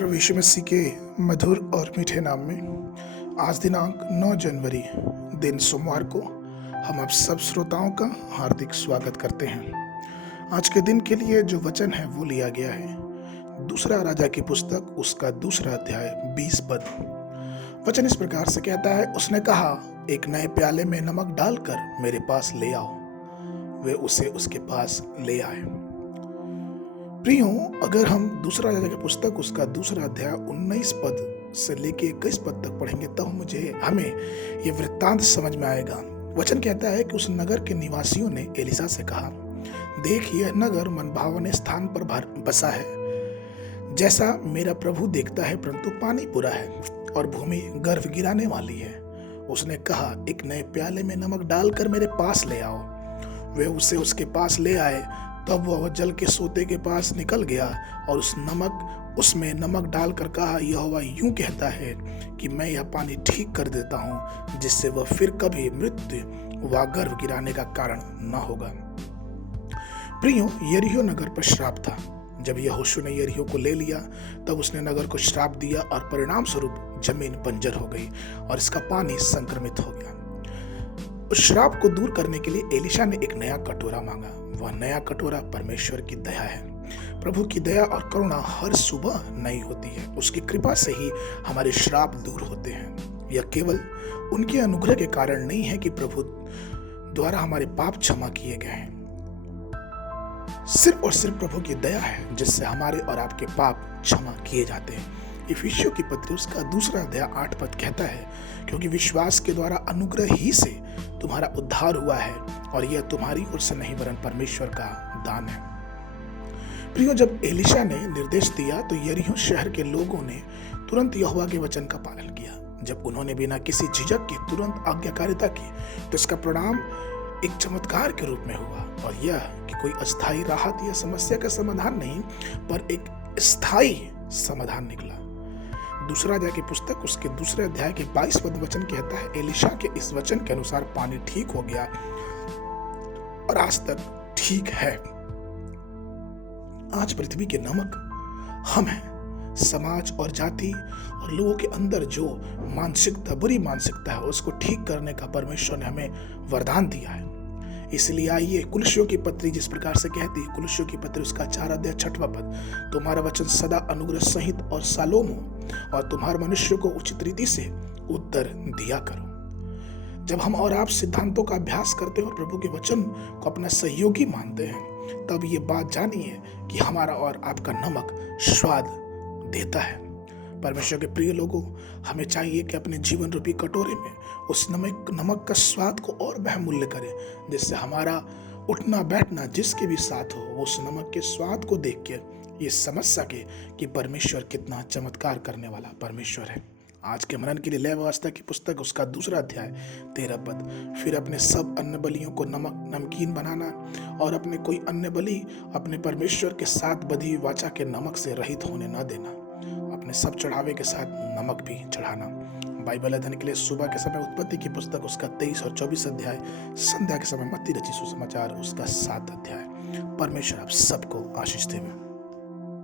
प्रभु यीशु मसीह के मधुर और मीठे नाम में आज दिनांक 9 जनवरी दिन सोमवार को हम आप सब श्रोताओं का हार्दिक स्वागत करते हैं। आज के दिन के लिए जो वचन है वो लिया गया है दूसरा राजा की पुस्तक उसका दूसरा अध्याय 20 पद। वचन इस प्रकार से कहता है, उसने कहा, एक नए प्याले में नमक डालकर मेरे पास ले आओ। वे उसे उसके पास ले आए। प्रियो, अगर हम दूसरा राजा की पुस्तक उसका दूसरा अध्याय 19 पद से लेके 21 पद तक पढ़ेंगे तो हमें ये वृत्तांत समझ में आएगा। वचन कहता है कि उस नगर के निवासियों ने एलिशा से कहा, देख, यह नगर मनभावने स्थान पर बसा है, जैसा मेरा प्रभु देखता है, परंतु पानी बुरा है और भूमि गर्भ गिराने वाली है। उसने कहा, एक नए प्याले में नमक डालकर मेरे पास ले आओ। वे उसे उसके पास ले आए। तब वह जल के सोते के पास निकल गया और उसमें नमक डालकर कहा, यहोवा यूं कहता है कि मैं यह पानी ठीक कर देता हूं, जिससे वह फिर कभी मृत्यु व गर्भ गिराने का कारण न होगा। प्रियो, यरीहो नगर पर श्राप था। जब यहोशू ने यरीहो को ले लिया तब उसने नगर को श्राप दिया और परिणाम स्वरूप जमीन बंजर हो गई और इसका पानी संक्रमित हो गया। उस श्राप को दूर करने के लिए एलिशा ने एक नया कटोरा मांगा। वह नया कटोरा परमेश्वर की दया है। प्रभु की दया और करुणा हर सुबह नई होती है। उसकी कृपा से ही हमारे श्राप दूर होते हैं। यह केवल उनके अनुग्रह के कारण नहीं है कि प्रभु द्वारा हमारे पाप क्षमा किए गए हैं। सिर्फ और सिर्फ प्रभु की दया है जिससे हमारे और आपके पाप क्षमा किए जाते हैं। इफिसियों की पत्री उसका दूसरा अध्याय 8 पद कहता है, क्योंकि विश्वास के द्वारा अनुग्रह ही से तुम्हारा उद्धार हुआ है और यह तुम्हारी ओर से नहीं वरन परमेश्वर का दान है। प्रियो, जब एलिशा ने निर्देश दिया तो यरीहो शहर के लोगों ने तुरंत यहोवा के वचन का पालन किया। जब उन्होंने बिना किसी झिझक के तुरंत आज्ञाकारिता की तो इसका परिणाम एक चमत्कार के रूप में हुआ, और यह कि कोई अस्थायी राहत या समस्या का समाधान नहीं पर एक स्थायी समाधान निकला। दूसरा राजा की पुस्तक उसके दूसरे अध्याय के 22 पद वचन कहता है, एलिशा के इस वचन के अनुसार पानी ठीक हो गया और आज तक ठीक है। आज पृथ्वी के नमक हम हैं। समाज और जाति और लोगों के अंदर जो मानसिकता, बुरी मानसिकता है, उसको ठीक करने का परमेश्वर ने हमें वरदान दिया है। इसलिए आइए, कुलुस्सियों की पत्री जिस प्रकार से कहती है, कुलुस्सियों की पत्री उसका 4 अध्याय 6वां पद, तुम्हारा वचन सदा अनुग्रह सहित और सालोम हो और तुम्हारे मनुष्य को उचित रीति से उत्तर दिया करो। जब हम और आप सिद्धांतों का अभ्यास करते हैं और प्रभु के वचन को अपना सहयोगी मानते हैं, तब ये बात जानिए कि हमारा और आपका नमक स्वाद देता है। परमेश्वर के प्रिय लोगों, हमें चाहिए कि अपने जीवन रूपी कटोरे में उस नमक का स्वाद को और बहुमूल्य करें, जिससे हमारा उठना बैठना जिसके भी साथ हो, वो उस नमक के स्वाद को देख के ये समझ सके कि परमेश्वर कितना चमत्कार करने वाला परमेश्वर है। आज के मनन के लिए लय व्यवस्था की पुस्तक उसका दूसरा अध्याय 13 पद, फिर अपने सब अन्य बलियों को नमकीन बनाना और अपने कोई अन्य बलि अपने परमेश्वर के साथ बधी वाचा के नमक से रहित होने न देना। अपने सब चढ़ावे के साथ नमक भी चढ़ाना। बाइबल अध्ययन के लिए सुबह के समय उत्पत्ति की पुस्तक उसका 23 और 24 अध्याय, संध्या के समय मत्ती रचित सुसमाचार उसका 7 अध्याय। परमेश्वर आप सबको आशीष देवे।